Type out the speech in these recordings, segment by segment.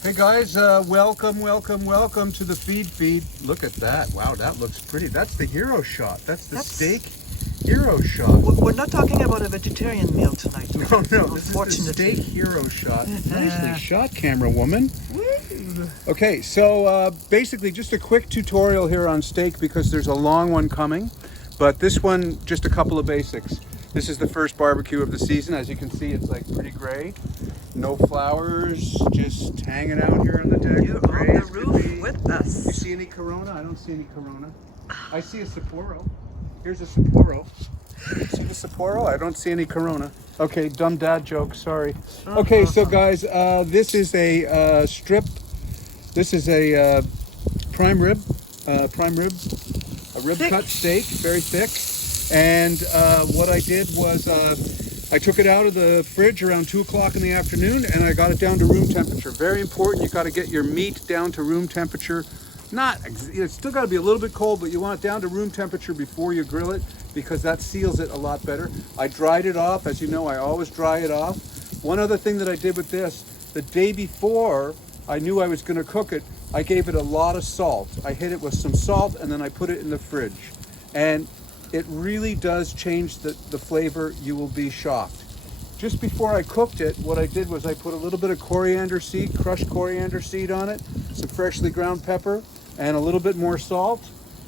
Hey guys, welcome to the feed. Look at that. Wow, that looks pretty. That's the hero shot. That's the steak hero shot. We're not talking about a vegetarian meal tonight. No, this is the steak hero shot. Nicely shot, camera woman. Okay, so basically just a quick tutorial here on steak because there's a long one coming. But this one, just a couple of basics. This is the first barbecue of the season. As you can see, it's like pretty gray. No flowers, just hanging out here on the deck. You're on the roof with us. You see any Corona? I don't see any Corona. I see a Sapporo. Here's a Sapporo. See the Sapporo? I don't see any Corona. Okay, dumb dad joke, sorry. Okay, so guys, this is a strip. This is a prime rib, a rib cut steak, very thick. And what I did was I took it out of the fridge around 2 o'clock in the afternoon and I got it down to room temperature. Very important, you got to get your meat down to room temperature. It's still got to be a little bit cold, but you want it down to room temperature before you grill it because that seals it a lot better. I dried it off. As you know, I always dry it off. One other thing that I did with this, the day before I knew I was going to cook it, I gave it a lot of salt. I hit it with some salt and then I put it in the fridge. And it really does change the flavor. You will be shocked. Just before I cooked it, what I did was I put a little bit of coriander seed, crushed coriander seed on it, some freshly ground pepper, and a little bit more salt.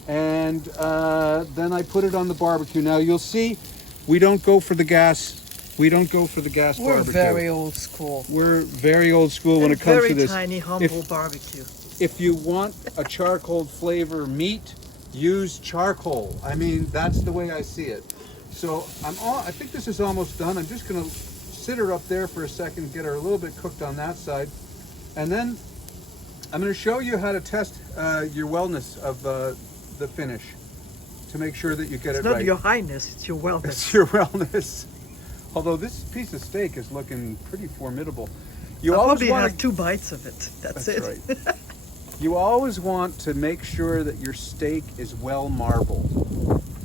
And then I put it on the barbecue. Now you'll see, we don't go for the gas. We don't go for the gas barbecue. We're very old school. We're very old school when it comes to this. Very tiny, humble barbecue. If you want a charcoal flavor meat, use charcoal. I mean, that's the way I see it. So I think this is almost done. I'm just going to sit her up there for a second, get her a little bit cooked on that side. And then I'm going to show you how to test your wellness of the finish to make sure that you get it right. It's not your highness, it's your wellness. It's your wellness. Although this piece of steak is looking pretty formidable. You I'll always probably want have 2 bites of it. That's it. Right. You always want to make sure that your steak is well marbled.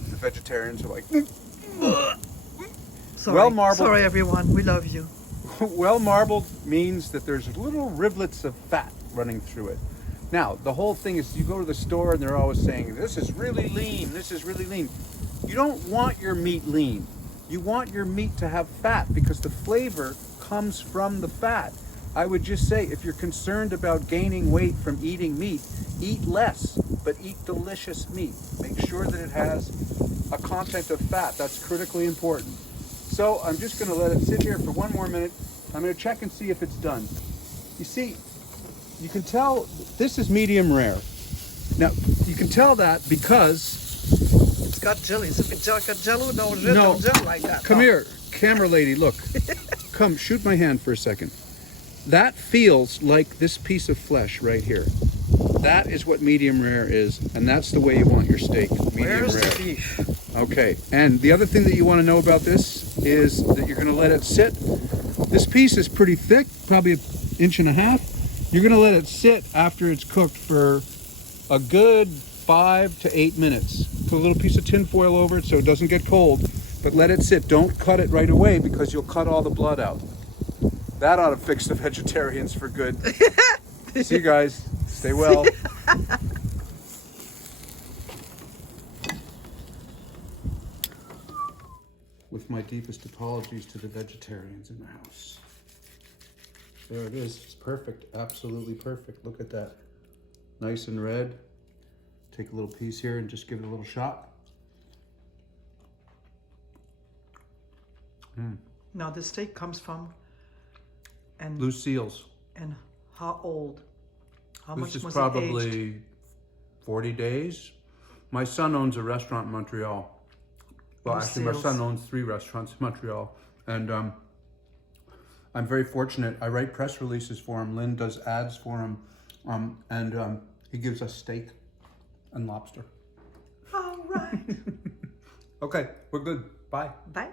The vegetarians are like, Sorry. Well marbled. Sorry, everyone. We love you. well marbled means that there's little rivulets of fat running through it. Now, the whole thing is you go to the store and they're always saying, this is really lean, this is really lean. You don't want your meat lean. You want your meat to have fat because the flavor comes from the fat. I would just say, if you're concerned about gaining weight from eating meat, eat less, but eat delicious meat. Make sure that it has a content of fat. That's critically important. So I'm just going to let it sit here for 1 more minute. I'm going to check and see if it's done. You see, you can tell this is medium rare. Now, you can tell that because It's got jelly. Is it got jello? No, No. jello like that. Come No. here, camera lady, look. Come, shoot my hand for a second. That feels like this piece of flesh right here. That is what medium rare is, and that's the way you want your steak, medium Where's rare. the beef? Okay, and the other thing that you want to know about this is that you're going to let it sit. This piece is pretty thick, probably 1.5 inches. You're going to let it sit after it's cooked for a good 5 to 8 minutes. Put a little piece of tin foil over it so it doesn't get cold, but let it sit. Don't cut it right away because you'll cut all the blood out. That ought to fix the vegetarians for good. See you guys. Stay well. With my deepest apologies to the vegetarians in the house. There it is. It's perfect. Absolutely perfect. Look at that. Nice and red. Take a little piece here and just give it a little shot. Now, the steak comes from and Lucille's. and how old? How This much is was it probably aged? 40 days. My son owns a restaurant in Montreal. Well, actually, my son owns 3 restaurants in Montreal. And I'm very fortunate. I write press releases for him. Lynn does ads for him. And he gives us steak and lobster. All right. Okay, we're good. Bye. Bye.